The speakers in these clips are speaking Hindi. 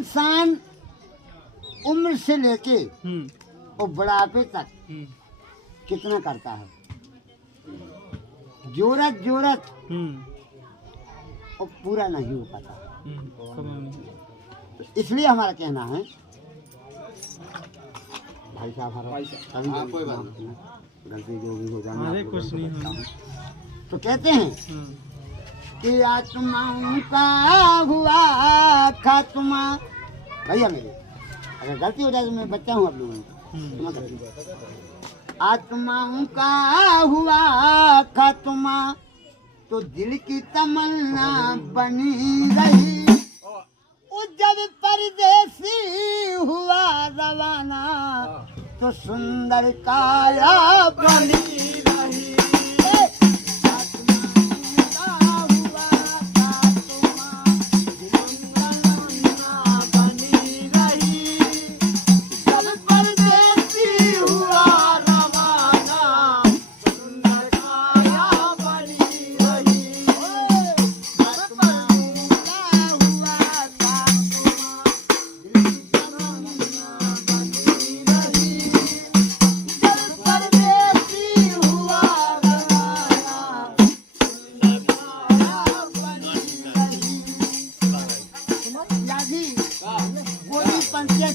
इंसान उम्र से लेके और बुढ़ापे तक कितना करता है, जोरत जोरत और पूरा नहीं हो पाता। तो इसलिए हमारा कहना है भाई साहब, कोई बात नहीं, गलती जो भी हो जाए कुछ नहीं। तो कहते हैं कि आत्माओं का हुआ खात्मा। भैया मेरे अगर गलती हो जाए तो मैं बच्चा हूँ आप लोगों का। आत्माओं का हुआ खात्मा तो दिल की तमन्ना बनी रही। जब परदेसी हुआ रवाना तो सुंदर काया बनी रही।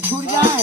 छूट जाए